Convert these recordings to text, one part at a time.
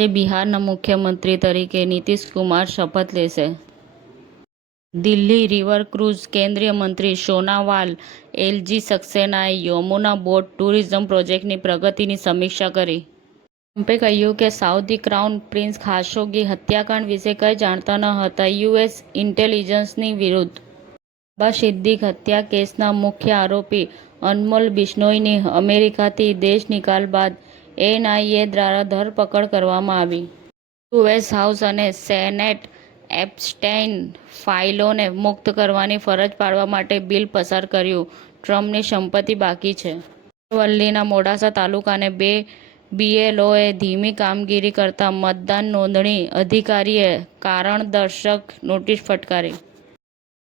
જે બિહારના મુખ્યમંત્રી તરીકે નીતિશ કુમાર શપથ લેશે. દિલ્હી રિવર ક્રૂઝ કેન્દ્રીય મંત્રી સોનોવાલ એલજી સક્સેનાએ યમુના બોટ ટૂરિઝમ પ્રોજેક્ટની પ્રગતિની સમીક્ષા કરી. ટ્રમ્પે કહ્યું કે સાઉદી ક્રાઉન પ્રિન્સ ખાશોગી હત્યાકાંડ વિશે કંઈ જાણતા ન હતા. યુએસ ઇન્ટેલિજન્સની વિરુદ્ધ બાબા સિદ્દીક હત્યા કેસના મુખ્ય આરોપી અનમોલ બિશ્નોઈની અમેરિકાથી દેશ નિકાલ બાદ એનઆઈએ દ્વારા ધરપકડ કરવામાં આવી. યુએસ હાઉસ અને સેનેટ એપ્સ્ટાઇન ફાઇલોને મુક્ત કરવાની ફરજ પાડવા માટે બિલ પસાર કર્યું. ટ્રમ્પની સંપત્તિ બાકી છે. અરવલ્લીના મોડાસા તાલુકાને 2 બીએલઓએ ધીમી કામગીરી કરતા મતદાન નોંધણી અધિકારીએ કારણદર્શક નોટિસ ફટકારી.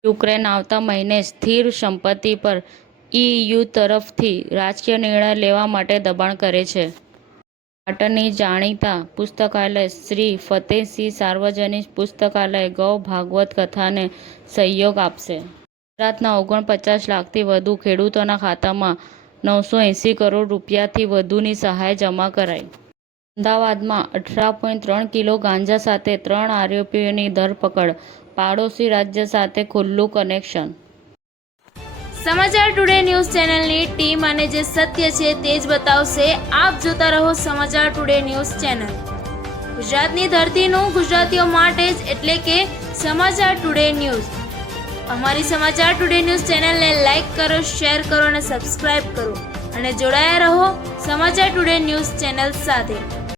યુક્રેન આવતા મહિને સ્થિર સંપત્તિ પર ઈયુ તરફથી રાજકીય નિર્ણય લેવા માટે દબાણ કરે છે. પાટણની જાણીતા પુસ્તકાલય શ્રી ફતેહસિંહ સાર્વજનિક પુસ્તકાલય ગૌ ભાગવત કથાને સહયોગ આપશે. ગુજરાતના 49 લાખથી વધુ ખેડૂતોના ખાતામાં 980 કરોડ રૂપિયાથી વધુની સહાય જમા કરાઈ. અમદાવાદમાં 18.3 કિલો ગાંજા સાથે 3 આરોપીઓની ધરપકડ. પાડોશી રાજ્ય સાથે ખુલ્લું કનેક્શન. સમાચાર ટુડે ન્યૂઝ ચેનલની ટીમ અને જે સત્ય છે તે જ બતાવશે. આપ જોતા રહો સમાચાર ટુડે ન્યૂઝ ચેનલ. ગુજરાતની ધરતીનું ગુજરાતીઓ માટે જ, એટલે કે સમાચાર ટુડે ન્યૂઝ. અમારી સમાચાર ટુડે ન્યૂઝ ચેનલને લાઇક કરો, શેર કરો અને સબસ્ક્રાઇબ કરો અને જોડાયા રહો સમાચાર ટુડે ન્યૂઝ ચેનલ સાથે.